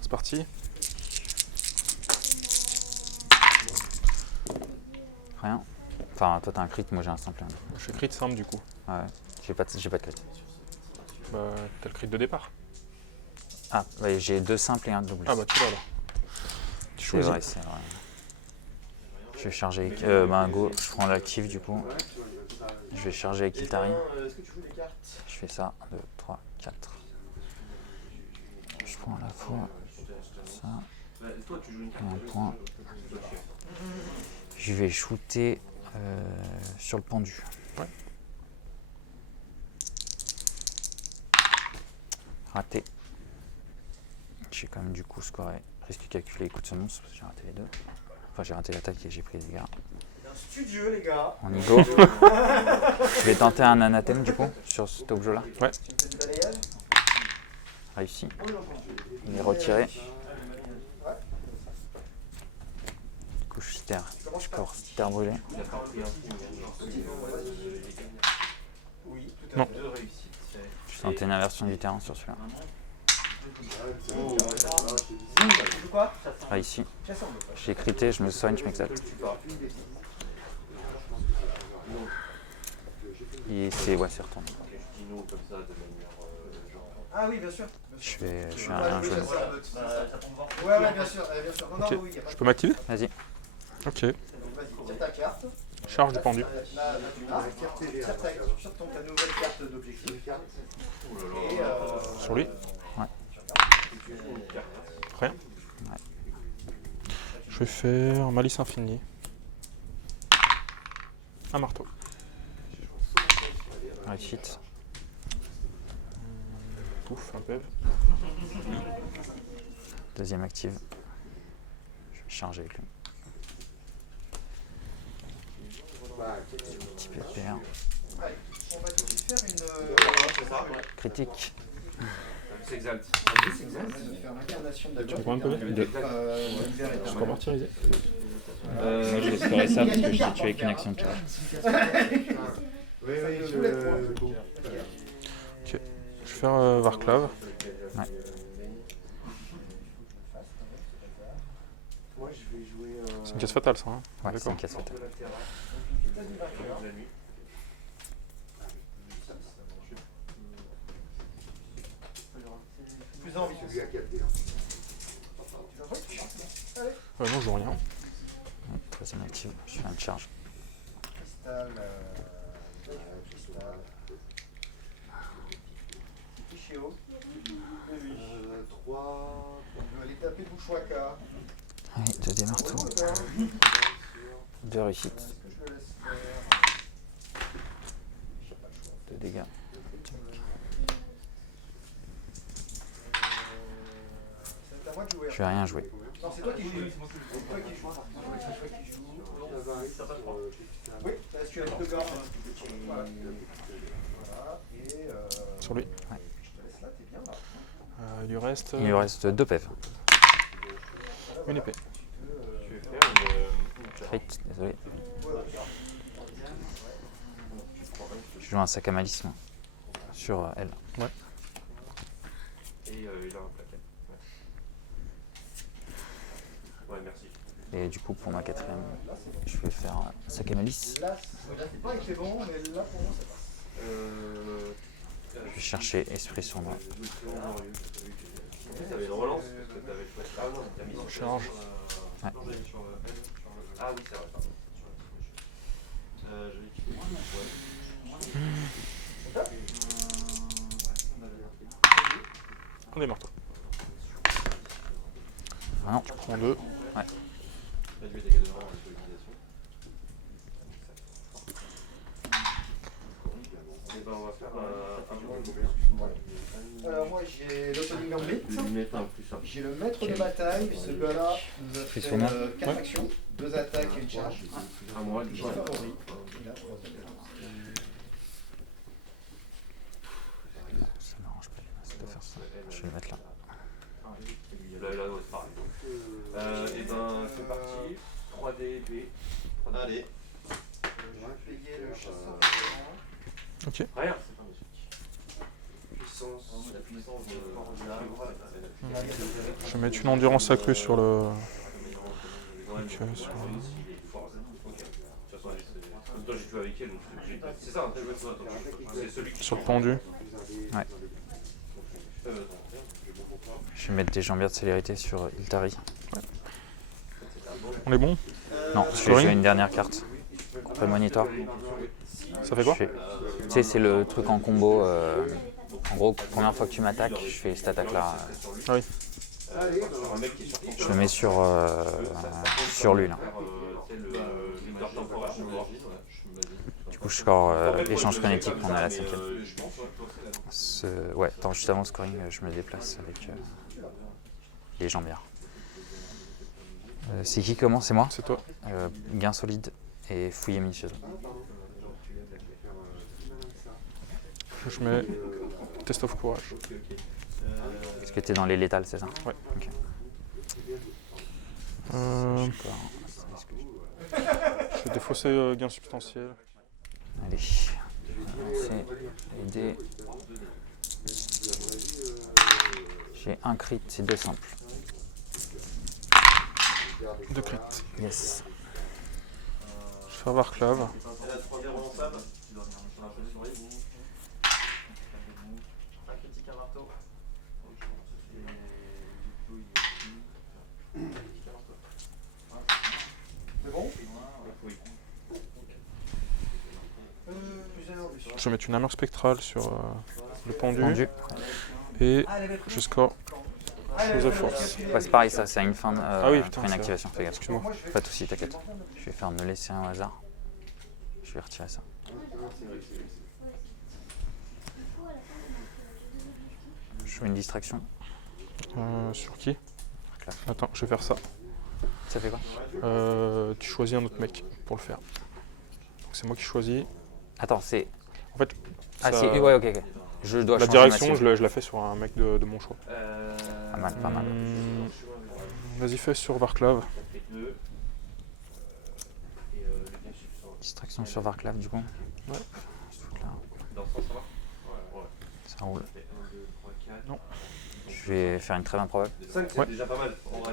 C'est parti. Rien. Enfin, toi t'as un crit, moi j'ai un simple 1. Je fais crit simple du coup. Ouais, j'ai pas de crit. Bah, t'as le crit de départ. Ah, ouais, j'ai 2 simples et un double. Ah bah tu l'as alors. Tu C'est choisis. vrai, c'est vrai. Je vais charger. Go, je prends l'actif du coup. Je vais charger avec Kiltari. Je fais ça. 2, 3, 4. Je prends à la fois ça. Et un point. Je vais shooter sur le pendu. Ouais. Raté. J'ai quand même du coup scoré. Risque calculé, coup de semence, parce que j'ai raté les deux. Enfin, j'ai raté l'attaque et j'ai pris les dégâts. Studieux, les gars. On y go. Je vais tenter un anathème du coup sur cet objet-là. Ouais. Réussi. Il est retiré. Du coup, je suis terre. Je corps terre brûlée. Non. Je vais tenter une inversion du terrain sur celui-là. Réussi. J'ai crité, je me soigne, je m'exalte. Et c'est retourné. Ah oui, bien sûr. Je fais un jaune. Ouais, bien sûr. Non, Ok. oui, y a pas Je peux m'activer? Vas-y. Ok. Vas-y, tire ta carte. Charge du pendu. Tire ta nouvelle carte d'objectif. Sur lui. Ouais. Rien. Ouais. Je vais faire malice infinie. Un marteau. Réussite. Pouf, un PV. Deuxième active. Je vais charger avec lui. Petit PPR. On va tout de suite faire une. Critique. S'exalte. Faire l'incarnation de Tu veux combien de PV? Deux. Score martyrisé. Moi je vais scorer ça parce que je t'ai tué avec une action de charge. Oui, Ok. Je vais faire Varclave. Ouais. C'est une casse fatale ça. Hein. Ouais, c'est D'accord. une casse fatale. Plus envie. Non, je joue rien. Troisième active, je fais une charge. Cristal. Cristal. Tichéo. 3. Je vais aller taper Bouchouaka. Oui, deuxième marteau. Deux réussites. Est-ce que je le laisse faire? Deux dégâts. C'est à moi de jouer. Je vais rien jouer. Non, c'est toi qui joues. C'est toi qui joues. Oui, parce que tu as deux gardes. Voilà. Et Sur lui. Ouais. je te laisse là, t'es bien là. Il lui reste Il lui reste 2 PV. une épée. Crit, désolé. Je joue un sac à malice moi, sur elle. Ouais. Et il a un plaquet. Ouais, merci. Et du coup, pour ma quatrième, je vais faire un sac à malice. Là, c'est pas été bon, mais là pour moi ça passe. Je vais chercher esprit sombre. T'avais une relance parce que t'avais choisi. Ah non, t'as mis sur Charge. Ouais. Ah oui, c'est vrai, pardon. J'avais quitté. Un des marteaux. Ah non, Je prends deux. ouais. Réduit les dégâts de rang avec l'utilisation. Et ben on va faire Alors moi j'ai l'Opening Gambit. lui mettre un plus simple. J'ai le maître de bataille. Ce gars-là nous a Pris fait sur moi. 4 actions, 2 attaques et une charge. À moi, Il est favori. Il a 3 attaques. Ça m'arrange pas les masses de faire ça. Je vais le mettre là. Là, c'est pareil. Et ben c'est parti. 3D, B. Allez. Je vais payer le chasseur. Ok. Rien, c'est pas magique. puissance de l'arbre. Je vais mettre une endurance accrue sur le. Ouais, Ok, sur- toi j'ai joué avec elle, donc c'est ça, c'est celui qui Sur le pendu. Ouais. Je vais mettre des jambières de célérité sur Iltari. On est bon? Non, je vais Scoring. jouer une dernière carte. Après le monitor. Ça fait quoi? Tu sais, c'est le truc en combo. En gros, première fois que tu m'attaques, je fais cette attaque-là. Ah oui. Je le mets sur lui là. Du coup, je score échange kinétique, on est à la 5e. Ouais, attends, juste avant le scoring, je me déplace avec les jambières. C'est qui commence? C'est moi. C'est toi. Gain solide et fouiller minutieuse. Je mets test of courage. Est-ce que tu es dans les létales, c'est ça? Ouais. Ok. Je vais défausser gain substantiel. Allez. C'est les dés. J'ai un crit, c'est 2 simples. 2 crits. Yes. Je vais faire Varclave. C'est bon? Je vais mettre une armure spectrale sur le pendu. Pendu. Et je score chose de force. Ouais, c'est pareil, ça, c'est à une fin, Ah oui, putain, après une c'est- activation. Fais gaffe. Excuse-moi. Pas de soucis, t'inquiète. Je vais faire me laisser un au hasard. Je vais retirer ça. Je fais une distraction. Sur qui? Varclave. Attends, je vais faire ça. Ça fait quoi? Tu choisis un autre mec pour le faire. Donc c'est moi qui choisis. Attends, c'est. En fait, Ah, ça- si, ouais, ok. Je dois la changer ma direction, cible. je la fais sur un mec de mon choix. Pas mal, pas mal. Vas-y, fais sur Varclave. Distraction sur Varclave, du coup. Ouais. Ce truc-là. Ça roule. Non. Je vais faire une trêve improbable. 5 c'est Ouais. déjà pas mal, en vrai.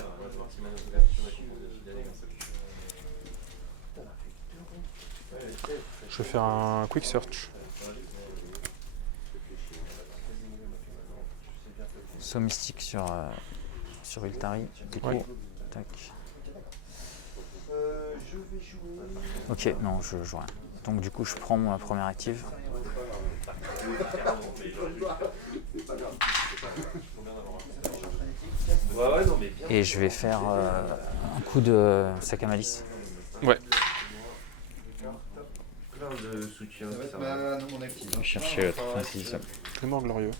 Je vais faire un quick search. Saut mystique sur Iltari. Du coup, Ouais. tac. Je vais jouer. Ok, non, je joue rien. Donc du coup, je prends ma première active. Ouais, non, mais bien. Et je vais faire un coup de sac à malice. Ouais. Plein de soutien. Ça va être ça va. non mon active. Je vais chercher le 36. Le mort glorieux.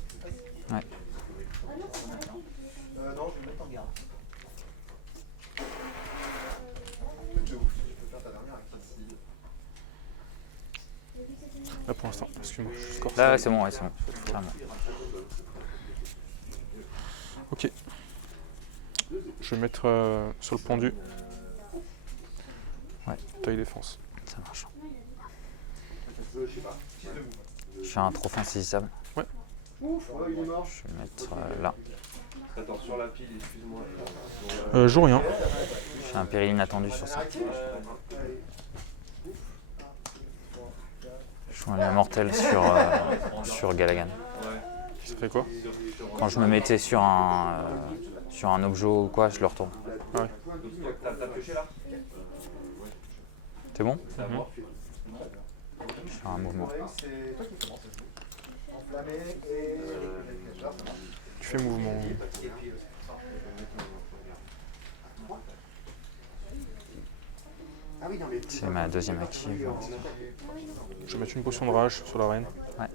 Non, je vais me mettre en garde. De ouf, je peux faire ta dernière active. Là pour l'instant, excuse-moi, je score Là, ça. ouais, c'est bon, ouais, c'est bon. Carrément. Ok. Je vais mettre sur le pendu. Ouais. Taille défense. Ça marche. Je fais un trophée insaisissable. Ouf, ouais, il est mort. Je vais le mettre là. Attends, sur la pile, excuse-moi. Joue rien. Je fais un péril inattendu sur ça. Je fais un mortel sur Galagan. Ça fait quoi? Quand je me mettais sur un objet ou quoi, je le retourne. Ah ouais. T'as pioché là? C'est bon? C'est à moi. Je fais un mouvement. C'est toi qui commence. Enflammé et. Là, ça marche. Tu fais mouvement. Ah oui, non, mais. C'est ma deuxième active. Je vais mettre une potion de rage sur la reine. Ouais.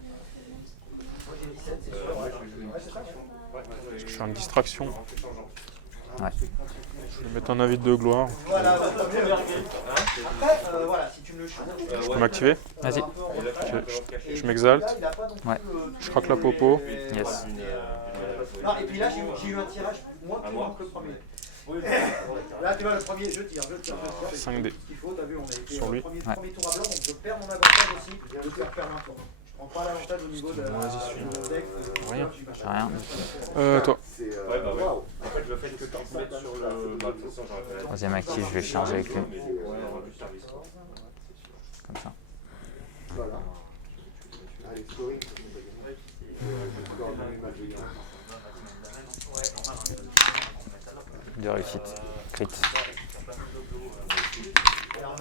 Je fais une distraction. Ouais. Je vais mettre un avis de gloire. Voilà, après, voilà, si tu me le changes. Je peux m'activer. Vas-y. Je m'exalte. Ouais. Je craque la popo. Yes. Non, et puis là, j'ai eu un tirage moins plus long que le premier. Là, tu vois, le premier, je tire. 5 dés. Ce qu'il faut, t'as vu, on a été Sur lui. premier Ouais. tour à blanc, donc je perds mon avantage aussi. Je vais faire perdre un tour. Je On prend l'avantage au niveau de Vas-y, suis. deck. Rien. J'ai rien. Toi. Ouais, bah ouais. En fait, le fait que tu te mettes sur le. Bah, de toute façon, j'aurais fait la. Troisième actif, je vais charger avec lui. Mais ouais, on va du service. Comme ça. Voilà. Allez, scoring. Deux réussites. Crit.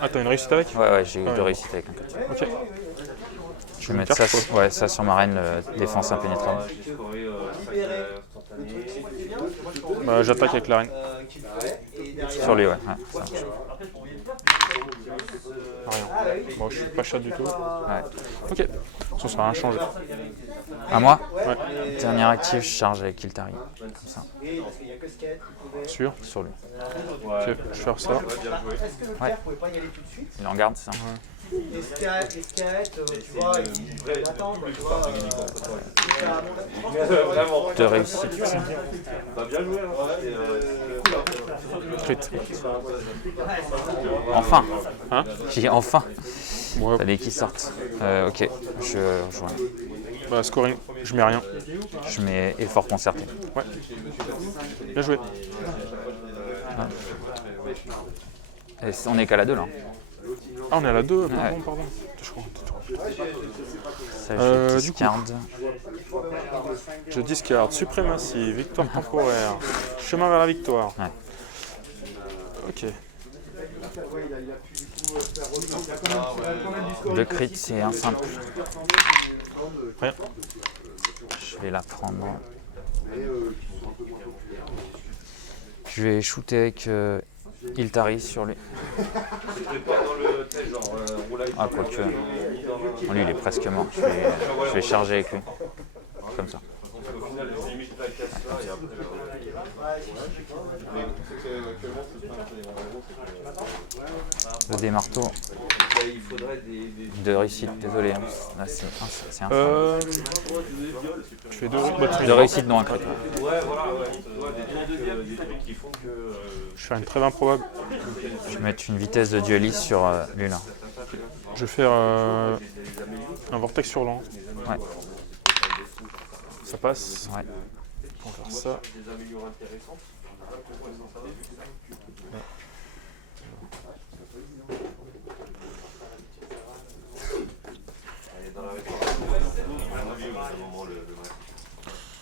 Ah, t'as une réussite avec? Ouais, j'ai eu Ah, deux ouais. réussites avec un crit. Ok. Je vais mettre ça, ouais, ça sur ma reine, défense impénétrable. J'ai scoré instantané. Bah, j'attaque avec la reine. Sur lui, ouais. Ça marche. Rien. Bon, je suis pas chat du tout. Ouais. Ok. Ça sera rien changé. À moi? Ouais. Dernier actif, je charge avec Kiltari. Comme ça. Sûr. Sur lui. Ok, je vais faire ça. Est-ce que le père pouvait pas y aller tout de suite? Il en garde, c'est ça? Escarrette, tu vois, il attend, tu vois. Vraiment. Deux réussites. Bah, bien joué. Crit. Enfin! Hein? J'ai dit enfin! Ouais. Fallait qu'il sorte. Ok, je rejoins. Bah, scoring, je mets rien. Je mets effort concerté. Ouais. Bien joué. Et on est qu'à la 2 là. Ah, on est à la 2. Ouais. Pardon. Je crois. Ça, je Du coup. discard. Je discard. Suprématie. Victoire temporaire. Chemin vers la victoire. Ouais. Ok. Deux crits, c'est un simple. Rien. Je vais la prendre. Je vais shooter avec Iltari sur lui. Ah, quoique. Lui, il est presque mort. Je vais charger avec lui. Comme ça. Au final, les limites la casse là et après. Mais c'est qu'actuellement, c'est pas Le démarteau. il faudrait des. Deux réussites, désolé. Hein. Là, c'est un Je fais deux. Bah, tu Deux réussites, non un crit. Ouais, voilà, ouais. Des trucs qui font que. Je fais une trêve improbable. Je vais mettre une vitesse de dueliste sur lui là. Je vais faire un vortex sur l'an. Ouais. Ça passe. Ouais. On va faire ça. Des améliorants intéressants.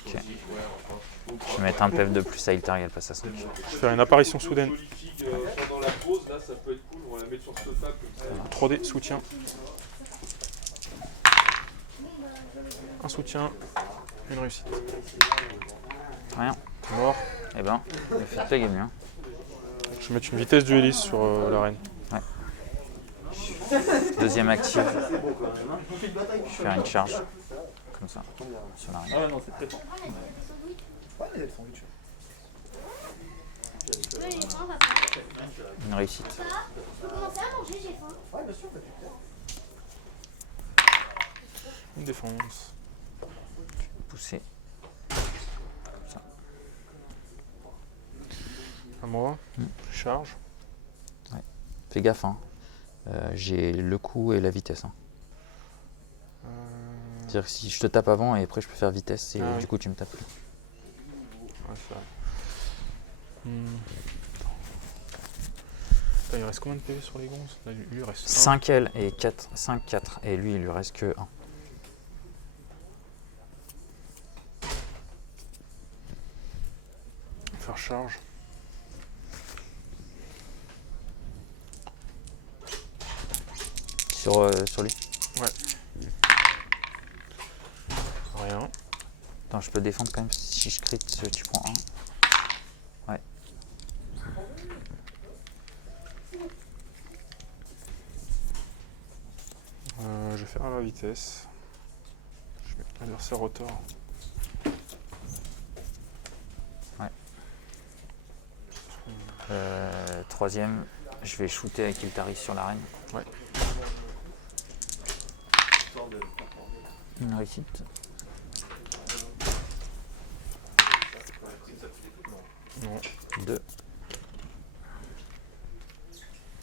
Ok. Je vais mettre un PF de plus à Iltari, elle passe à 5. Je vais faire une apparition soudaine. Pendant la pause, là, ça peut être cool. On va la mettre sur ce table comme ça. 3D soutien. Un soutien. Une réussite. Rien. T'es mort. Eh ben, le feedback est mieux. Je vais mettre une vitesse dueliste sur la reine. Deuxième active. Je vais faire une charge. Comme ça. Sur la reine. Ah non, c'est très fort. Une réussite. Je peux commencer à manger, j'ai faim. Une défense. Pousser. À moi. Je charge. Fais gaffe, hein. J'ai le coup et la vitesse. Hein. C'est-à-dire que si je te tape avant et après je peux faire vitesse et du coup tu me tapes plus. Ouais, c'est vrai. Attends, il reste combien de PV sur les gonzes? Là, lui, il reste 5 L et 4, 5, 4. Et lui, il lui reste que 1. Faire charge. Sur lui. Ouais. Rien. Attends, je peux défendre quand même. Si je crit, tu prends 1. Ouais. Je vais faire à la vitesse. Je mets l'adversaire au tort. Ouais. Troisième, je vais shooter avec Iltari sur la reine. Ouais. Une réussite. Non. 2.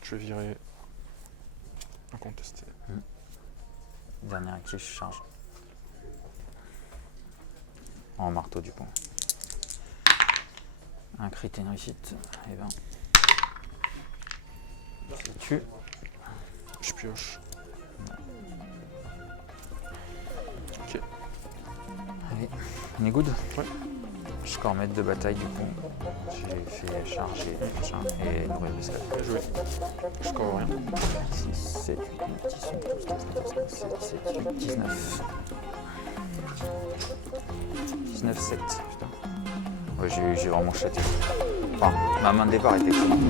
Je vais virer incontesté. Dernier actif, je charge. En marteau du coup. Un crit et une réussite. Et ben. Je tue. Je pioche. Ok. Allez, on est good. Ouais. Score maître de bataille du coup. J'ai fait charger machin, et nourrir le esclave. Bien joué. Je score rien. 6, 7, 8, 9, 10, 11, 12, 13, 14, 15, 16, 17, 18, 19. 19, 7, putain. Ouais, j'ai vraiment chaté. Enfin, ma main de départ était excellente.